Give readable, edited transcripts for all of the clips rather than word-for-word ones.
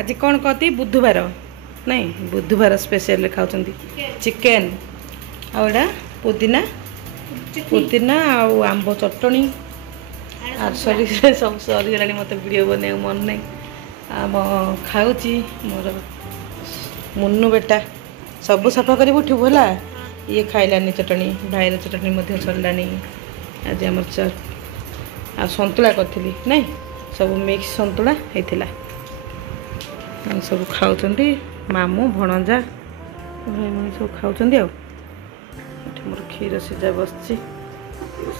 आज कौन कहती बुधवार नहीं बुधवार स्पेशल खाऊं चिकेन आड़ा पुदीना पुदीना आंब चटनी आर सरी सब सरीगला मत वीडियो बन मन नहीं आम खाऊँ मोर मुन्नू बेटा सब सफा कर उठू है ये खाइलानी चटनी भाईर चटनी सरलानी आज आम आ सतुला करी नहीं सब मिक्स सतुला होता सब खाऊँ मामू भणजा भाई सब खाऊँ मोर क्षीर सीझा बस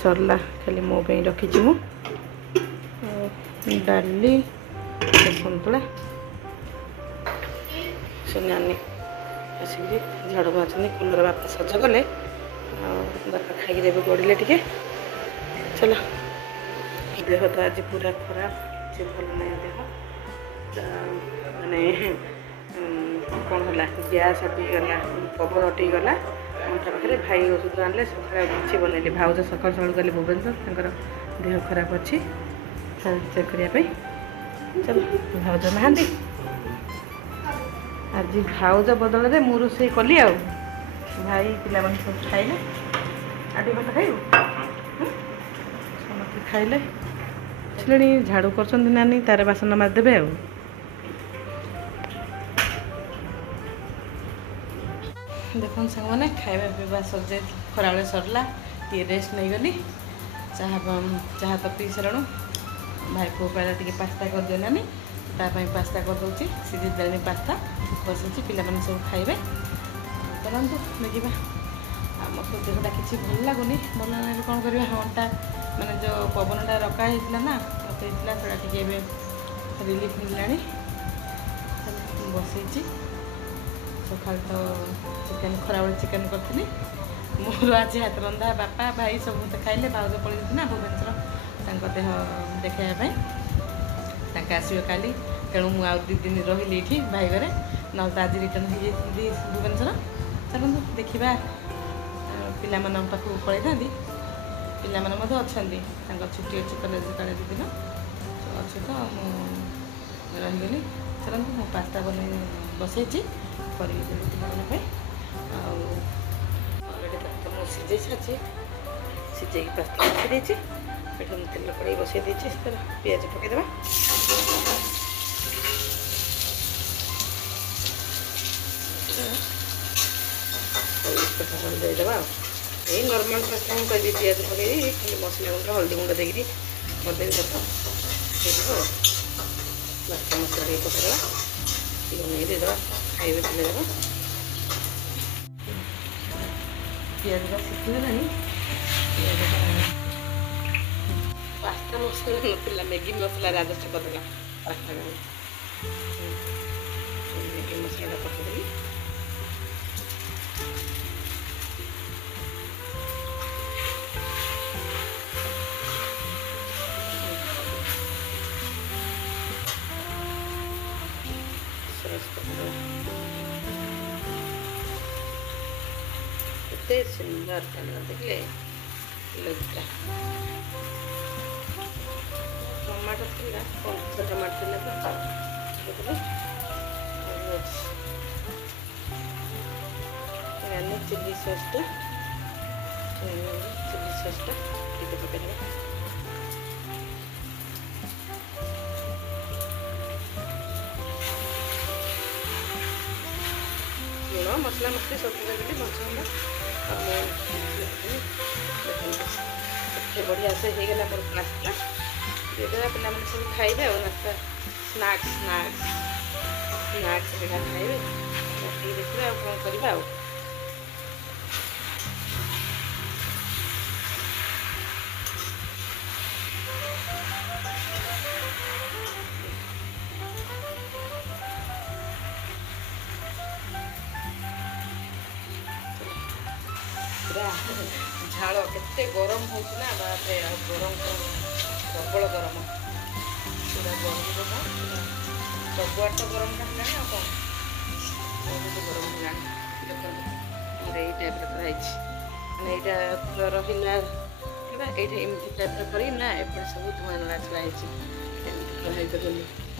सरला खाली मो पे रखी मु डाली सतुला से नानी आसिक झाड़ मार्च कूलर बापा सज कले बापा खाई देवे गड़े टे चलो देह तो आज पूरा खराब से भल ना देह माने कौन है गैस हटिगला पवन हटिगला अंटा पाखे भाई ओषध आने सका किसी बनैली भाउज सका सका गले भुवनेश्वर देह खराब अच्छी चेक करने चलो भाउज ना आज भाउज बदल में मु रोसे कली आ भाई पिला सब खाइले आटे भात खाइबू समस्त खाइले छे झाड़ू कर नानी तार बासन मारिदेवे आ देखो सांग मैंने खाଇବା पीवा सर जाए खरा बेले सरला टे रेस्ट नहीं गली चाह तो पी सारूँ भाई पुओ पाला टे पास्ता करदे नानी तापाई पास्ता करदे सीधी देनी पास्ता बसुची पिला माने सब खाइबे चलतु देखा आम तो देहटा किसी भल लगुनि भल लगे कौन कर अंटा माने जो पवनटा रखा होता ना रखा टे रिलीफ मिलला बसई सका तो चिकेन खरा बेले चिकेन करी मोर आज हाथ रंधा बापा भाई सब तो खाइले भाउज पड़े ना भुवनेश्वर देह देखापी आसवे काली तेणु मुझे आउ 2 दिन रही ये भाई घरे ना तो आज रिटर्न हो भुवनेश्वर चलते देखा पिला पाखक पलि था पिला अच्छा छुट्टी अच्छी कलेज काले 2 दिन अच्छे तो रहीगली चलते मु पास्ता बन बसई करी पिला अलरेडी तो मुझे सीझे सारी सीझे पास्ता रखी तेल कड़े बसई पिज पकईदे देदेवा ये नॉर्मल पास्ता मुझे कही पिज पकई खाली मसला गुंड हल्दी गुंड देकर करदे पास्ता मसला टे पकईदेवा बन देदेवा खाइबे पिले पिज सीखीगला पास्ता मसला ना मैगी मसला राजस्थ करदेला पास्ता मैगी मसला पकईदेली सुंदर देखिए लज्जा टमाटो थी कंच टमाटो थी चिली सॉसटा पकड़ लुण मसला मसली सब मसला बढ़िया से हो गला मोर पास्ता देदेवा पिला मैंने सब खाइबे और नास्ता स्नैक्स स्नैक्स स्नैक्स देखा खाइबे देखिए कौन करवा झाड़ के गरम होना बापे गरम प्रबल गरम पूरा गरम देवा सबुआड़ तो गरम है कौन बहुत गरम है ये टाइप कराई मैंने यहाँ रहा एमती टाइप कर एपटे सब धुआं नड़ा चलाई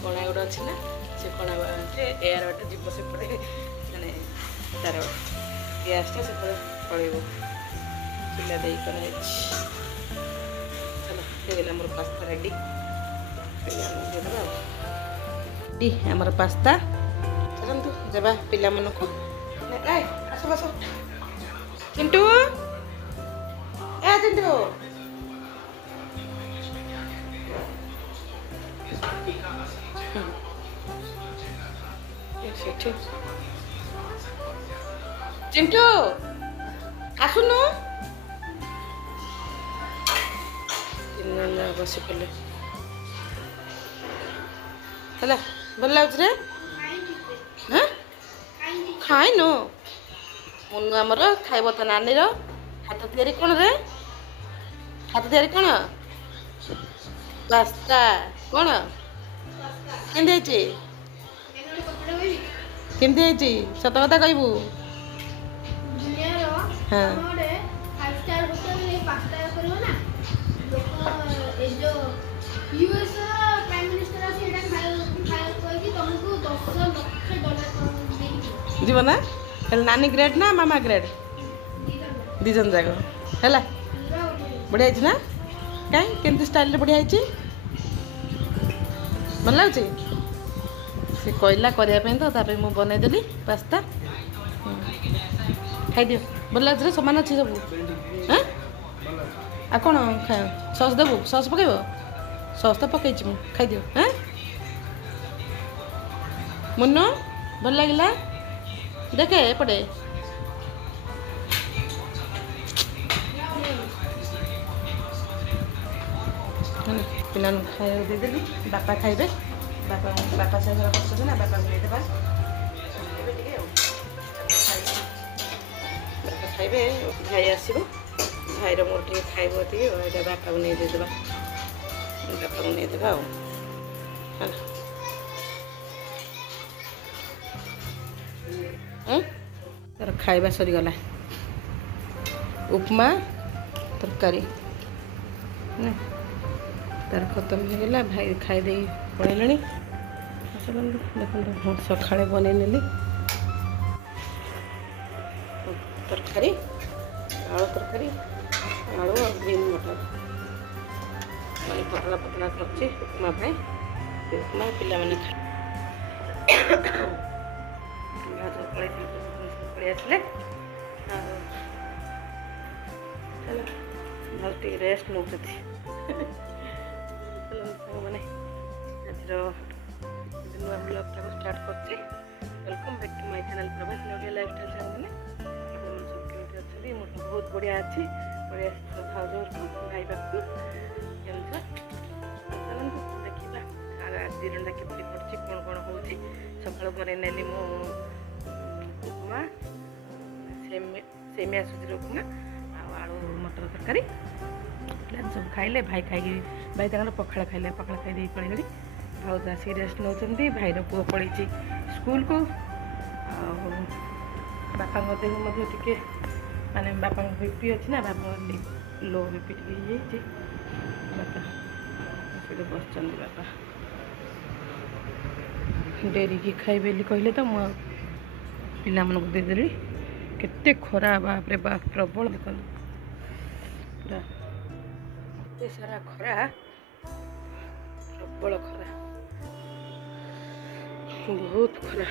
कणा गोटे अच्छी ना से कण एयर बाटे जीव सेपटे माने तार गैसटा से पड़े चूल्हा दे चलो हो मोर पास्ता रेडी आमर पास्ता चलतु जबा पिला मन को आस बस चिंटू ए चिंटू चिंटू आसुनु बस पड़े है भल लगे रे हाँ खाई नु मुनु आमर खाइब तो नानी हाथ तैयारी कौन रे हाथ तैयारी कौन पास्ता कौन केमती केमती सत कथा कहबू हाँ जीव ना नानी ग्रेड ना मामा ग्रेड दीजन जाक है बढ़िया ना कहीं केमती स्टाइल बढ़िया भल लगे से कहला करने तो मुझे बनईदेली पास्ता खाईदि भल लगे सामान अच्छी सब हाँ आ कौन सस देबू सस पकड़ सस तो पकई खाईदि हाँ मुन्नु भल लगे देखे एपटे पिला खाई देदेली बापा खाइबे बापा बापा से बस ना बापा को देदेबा बापा खाइबे भाई आसो भाईर मोर टे खाइब टे बापा को नहीं देदेबा बापा को नहीं देबा तार खाइबा सरीगला उपमा तरकारी तार खत्म हो गला भाई खाई दे पड़े देखो सका बन तरकारी आलू तरकारी आलू और ग्रीन मटर पतला पतला कर उपमा उपमा पिला मैंने पड़े आसले चलो रेस्ट नौ मैंने नुआ ब्लॉग स्टार्ट कर welcome back to my channel Prabhas नोडिया लाइफस्टाइल सांग मैंने सब केमती अच्छी मोर बहुत बढ़िया अच्छी बढ़िया भाज भाई बापू चलता देखा दिनटा केमती पड़ी कौन कौन हो सका बन नेली मो उपमा सेमिया सुजी उपमा आलू मटर तरकारी सब खाइले भाई खाई भाई तक पखाड़ खाइले पखाड़ खाई पड़े भाज आसिक रेस्ट नौ भाईर पुओ पड़ी स्कूल को बापा देह टे माने बापा बीपी अच्छी ना बापा लो बीपी टे बापा बस बापा डेरी की खाइबे कहले तो मुझे पिला मन को देदेली केते खरा बाप रे बाप प्रबल देखो पूरा एते सारा खरा प्रबल खरा बहुत खरा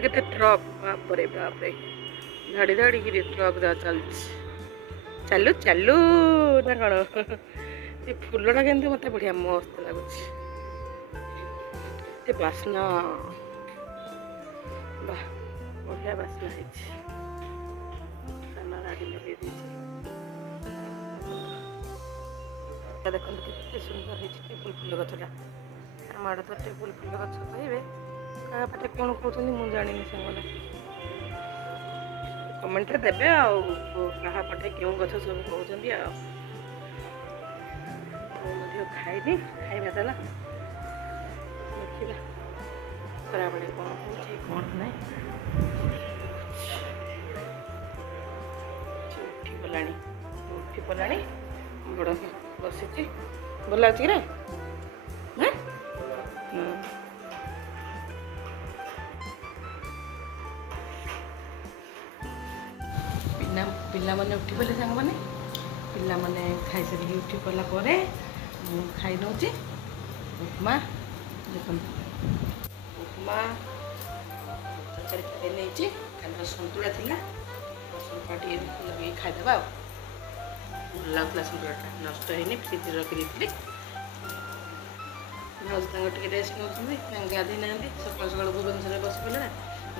केते ट्रक बाप रे धाड़ी धाड़ी की ट्रक जा चलू चलू ना कौन ये फूलटा के मत बढ़िया मस्त लगुच बास्ना वाह बढ़िया बास्ना है लगे देखो केते सुंदर है टेबुल फुल गछटा आम आड़े तो टेबुल फुल गछ कहे क्या पटे कौन कहते मुझे जानी से कमेंट देवे क्या पटे क्यों गछ सब कहते खाइनी खाइबा चला देखा खरा बेले कौन कौन ना उठी पला बड़ बसी भल लगे ପିଲାମାନେ ଉଠି ପଡ଼ିଲେ ସାଙ୍ଗମାନେ ପିଲାମାନେ ଖାଇସାରିକି ଉଠି ପଡ଼ିଲା ପରେ ମୁଁ ଖାଇ ନେଉଛି ଉପମା। ଦେଖନ୍ତୁ ଉପମା ତରକାରୀ ଖାଇ ନେଇଛି। କାଲିର ସନ୍ତୁଳା ଥିଲା ସନ୍ତୁଳା ଟିକେ ଲଗେଇକି ଖାଇଦେବା ଆଉ। ଭଲ ଲାଗୁଥିଲା ସନ୍ତୁଳାଟା, ନଷ୍ଟ ହେଇନି, ଫ୍ରିଜରେ ରଖିଦେଇଥିଲି। ଭାଉଜ ତାଙ୍କର ଟିକେ ରେଷ୍ଟ ନେଉଛନ୍ତି, ତାଙ୍କ ଗାଧୋଇ ନାହାନ୍ତି। ସକାଳୁ ସକାଳୁ ଭୁବନେଶ୍ୱରରେ ବସି ପଡ଼ିଲେ ନା,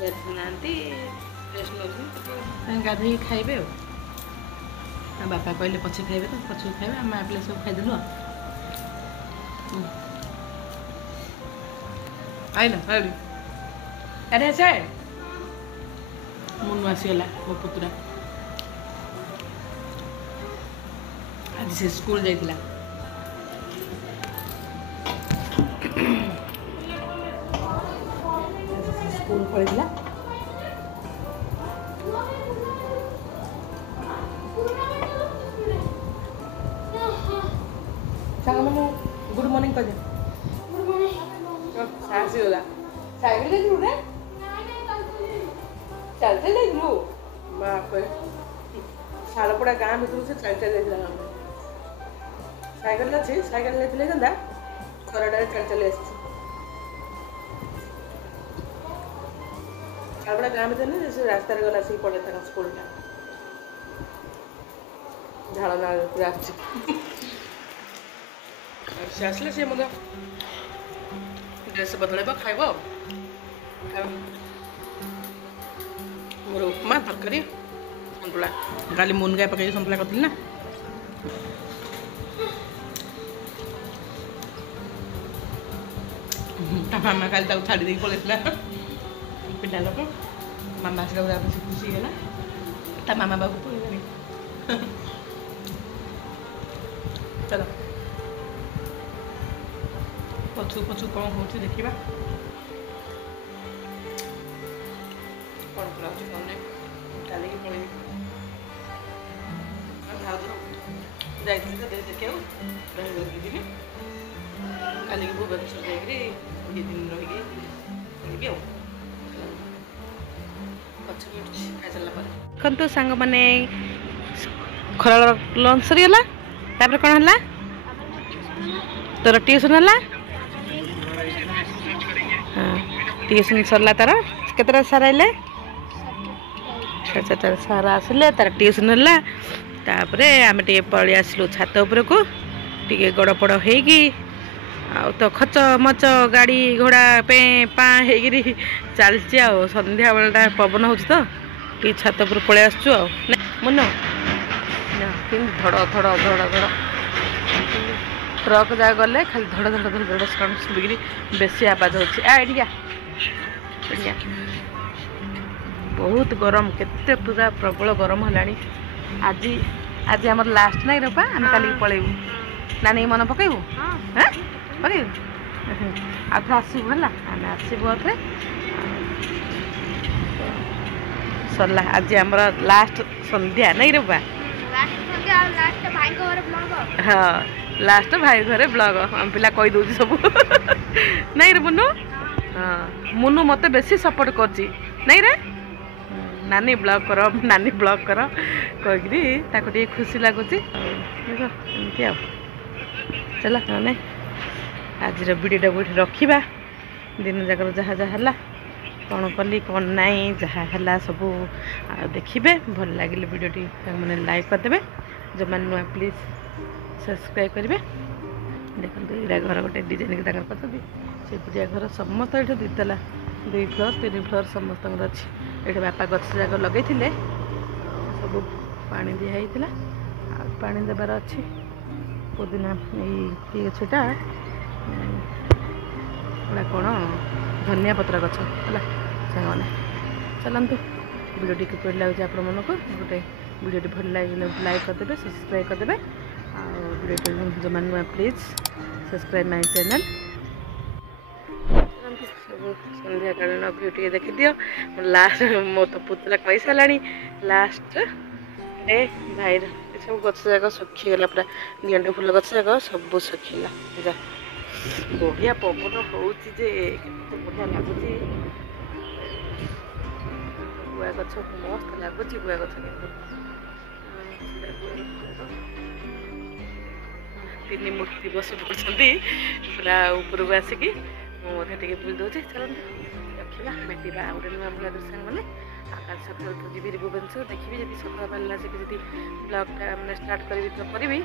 ଗାଧୋଇ ନାହାନ୍ତି, ରେଷ୍ଟ ନେଉଛନ୍ତି। ତାଙ୍କ ଗାଧୋଇକି ଖାଇବେ ଆଉ। ଆଉ ବାପା କହିଲେ ପଛେ ଖାଇବେ ତ ପଛକୁ ଖାଇବେ, ଆମେ ପିଲା ସବୁ ଖାଇଦେଲୁ ଆଉ। ଆଇଲ ଆଇଲି ଆରେ ଆସେ ମୁନୁ ଆସିଗଲା ମୋ ପୁତୁରା। ଆଜି ସେ ସ୍କୁଲ ଯାଇଥିଲା। ସ୍କୁଲ ପଳେଇଥିଲା। ସାଙ୍ଗମାନେ ଗୁଡ୍ ମର୍ଣ୍ଣିଂ କହିଦେ। ଆସିଗଲା ସାଇକେଲ ଯାଇଥିଲୁ ରେ ଚାଲି ଚାଲି ଯାଇଥିଲୁ ବାପରେ ଶାଳପଡ଼ା ଗାଁ ଭିତରୁ ସେ ଚାଲି ଚାଲି ଯାଇଥିଲା। ସାଇକେଲ ଅଛି, ସାଇକେଲ ଯାଇଥିଲେ କେନ୍ତା ଖରାଟାରେ ଚାଲି ଚାଲି ଆସିଛି। ଶାଳପଡ଼ା ଗାଁ ଭିତରେ ନୁହେଁ, ସେ ରାସ୍ତାରେ ଗଲା ଆସିକି ପଡ଼େ ତାଙ୍କ ସ୍କୁଲଟା। ଝାଳ ନାଳ ପୁରା ଆସିଛି। ସେ ଆସିଲେ ସେ ମଧ୍ୟ ଡ୍ରେସ୍ ବଦଳାଇବ, ଖାଇବ ଆଉ। ମୋର ଉପମା ତରକାରୀ ସନ୍ତୁଳା। କାଲି ମୁନଗାଇ ପକାଇକି ସନ୍ତୁଳା କରିଥିଲି ନା। ତା ମାମା କାଲି ତାକୁ ଛାଡ଼ି ଦେଇକି ପଳେଇଥିଲା। ପିଲା ଲୋକ ମାମା ଆସିବାକୁ ବେଶୀ ଖୁସି ହେଇଗଲା। ତା ମାମା ପାଖକୁ ପଳେଇଲାଣି। ଚାଲ ପଛୁ ପଛୁ କ'ଣ ହେଉଛି ଦେଖିବା। କ'ଣ କରାହେଉଛି କ'ଣ ନାହିଁ, କାଲିକି ପଳେଇବି। ଭାଉଜ ଯାଇଥିଲି ତ ଦେଖିବାକୁ, ରହିଯିବି। କାଲିକି ଭୁବନେଶ୍ୱର ଯାଇକରି 2 ଦିନ ରହିକି ପଳେଇବି ଆଉ। ପଛକୁ ଖାଇସାରିଲା ପରେ ଦେଖନ୍ତୁ ସାଙ୍ଗମାନେ ଖରାବେଳ ଲଞ୍ଚ ସରିଗଲା। ତାପରେ କ'ଣ ହେଲା? ତୋର ଟିଉସନ୍ ହେଲା? ହଁ ଟିଉସନ୍ ସରିଲା। ତାର କେତେଟା ସାର୍ ଆଇଲେ? 7ଟାରେ ସାର୍ ଆସିଲେ, ତାର ଟିଉସନ୍ ହେଲା। ତାପରେ ଆମେ ଟିକେ ପଳେଇ ଆସିଲୁ ଛାତ ଉପରକୁ, ଟିକେ ଗଡ଼ ପଡ଼ ହେଇକି। ଆଉ ତ ଖଚ ମଚ ଗାଡ଼ି ଘୋଡ଼ା ପେଁ ପାଁ ହେଇକିରି ଚାଲିଛି ଆଉ। ସନ୍ଧ୍ୟାବେଳଟା ପବନ ହେଉଛି ତ ଟିକେ ଛାତ ଉପରୁ ପଳେଇ ଆସୁଛୁ ଆଉ। ମୁନ କିନ୍ତୁ ଧଡ଼ ଧଡ଼ ଧଡ଼ ଧଡ଼ ଟ୍ରକ୍ ଯାକ ଗଲେ ଖାଲି ଧଡ଼ ଧଡ଼ ଧଡ଼ ଧଡ଼ ସାଉଣ୍ଡ ଶୁଣିକିରି ବେଶୀ ଆବାଜ ହେଉଛି। ଏଠିକା ଏଠିକା ବହୁତ ଗରମ, କେତେ ପୁରା ପ୍ରବଳ ଗରମ ହେଲାଣି। ଆଜି ଆମର ଲାଷ୍ଟ ନାଇଁ ରୂପା, ଆମେ କାଲିକି ପଳେଇବୁ। ନାନୀ ମନେ ପକେଇବୁ? ହଁ ପକେଇବୁ। ଆଉ ଥରେ ଆସିବୁ ହେଲା, ଆମେ ଆସିବୁ ଆଉ ଥରେ। ସରିଲା ଆଜି ଆମର ଲାଷ୍ଟ ସନ୍ଧ୍ୟା ନାଇଁ ରୂପା? ହଁ ଲାଷ୍ଟ ଭାଇ ଘରେ ବ୍ଲଗ। ଆମ ପିଲା କହିଦେଉଛି ସବୁ ନାଇଁ ରେ ମୁନୁ? ହଁ ମୁନୁ ମୋତେ ବେଶୀ ସପୋର୍ଟ କରୁଛି ନାଇଁ ରେ? ନାନୀ ବ୍ଲଗ କର, ନାନୀ ବ୍ଲଗ କର କହିକିରି ତାକୁ ଟିକେ ଖୁସି ଲାଗୁଛି। ଦେଖ ଏମିତି ଆଉ। ଚାଲ ନାଇଁ ଆଜିର ଭିଡ଼ିଓଟା ଏଠି ରଖିବା। ଦିନ ଯାକର ଯାହା ଯାହା ହେଲା, କ'ଣ କଲି କ'ଣ ନାହିଁ, ଯାହା ହେଲା ସବୁ ଆଉ ଦେଖିବେ। ଭଲ ଲାଗିଲେ ଭିଡ଼ିଓଟି ମାନେ ଲାଇକ୍ କରିଦେବେ। ଯେଉଁମାନେ ନୂଆ ପ୍ଲିଜ୍ ସବସ୍କ୍ରାଇବ୍ କରିବେ। ଦେଖନ୍ତୁ ଏଇଟା ଘର ଗୋଟେ ଡିଜାଇନ୍ ତାଙ୍କର କରିଛନ୍ତି। ସେ ପୂଜା ଘର ସମସ୍ତ ଏଇଠି 2 ତାଲା 2 ଫ୍ଲୋର୍ 3 ଫ୍ଲୋର୍ ସମସ୍ତଙ୍କର ଅଛି। ଏଇଠି ବାପା ଗଛ ଯାକ ଲଗେଇଥିଲେ, ସବୁ ପାଣି ଦିଆ ହେଇଥିଲା। ଆଉ ପାଣି ଦେବାର ଅଛି। ପୁଦିନା ଏଇ ଗଛଟା ଏଗୁଡ଼ା କ'ଣ ଧନିଆ ପତ୍ର ଗଛ ହେଲା ସାଙ୍ଗମାନେ। ଚାଲନ୍ତୁ ଭିଡ଼ିଓଟି କିପରି ଲାଗୁଛି ଆପଣମାନଙ୍କୁ। ଗୋଟେ ଭିଡ଼ିଓଟି ଭଲ ଲାଗିଲେ ଲାଇକ୍ କରିଦେବେ, ସବସ୍କ୍ରାଇବ୍ କରିଦେବେ। ଆଉ ଭିଡ଼ିଓଟି ଯେଉଁମାନେ ନୂଆ ପ୍ଲିଜ୍ ସବସ୍କ୍ରାଇବ୍ ମାଇ ଚ୍ୟାନେଲ୍। ସବୁ ସନ୍ଧ୍ୟାକାଳୀନ ଭିଡ଼ିଓ ଟିକେ ଦେଖିଦିଅ। ଲାଷ୍ଟ ମୋ ତ ପୁତୁରା କହିସାରିଲାଣି ଲାଷ୍ଟ ଡେ ଭାଇର। ସବୁ ଗଛ ଯାକ ଶୁଖିଗଲା ପୁରା, ଗେଣ୍ଡୁ ଫୁଲ ଗଛ ଯାକ ସବୁ ଶୁଖିଲା। ଯା ବଢ଼ିଆ ପବନ ହେଉଛି ଯେ କେତେ ବଢ଼ିଆ ଲାଗୁଛି। ଗୁଆ ଗଛ ମସ୍ତ ଲାଗୁଛି, ଗୁଆ ଗଛ କିନ୍ତୁ ତିନି ମୂର୍ତ୍ତି ବସି ପଡ଼ୁଛନ୍ତି ପୁରା ଉପରକୁ ଆସିକି। ମୁଁ ମଧ୍ୟ ଟିକେ ବୁଲି ଦେଉଛି। ଚାଲନ୍ତୁ ଦେଖିବା ଭେଟିବା ଆଉ ଗୋଟେ ନୂଆ ନୂଆ ଦର୍ଶନ ଗଲେ। ଆଉ କାଲି ସକାଳୁ ତ ଯିବି ଭୁବନେଶ୍ୱର, ଦେଖିବି ଯଦି ସକାଳ ପାରିଲା ସେଠି ଯଦି ବ୍ଲଗ୍ଟା ମାନେ ଷ୍ଟାର୍ଟ କରିବି ତ କରିବି,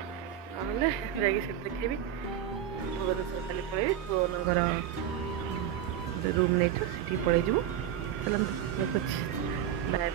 ନହେଲେ ଯାଇକି ସେଠି ଦେଖେଇବି। ଭୁବନେଶ୍ୱର କାଲି ପଳେଇବି, ପୁଅଙ୍କର ରୁମ୍ ନେଇଛୁ ସେଠିକି ପଳେଇଯିବୁ। ଚାଲନ୍ତୁ ରଖୁଛି, ବାଏ।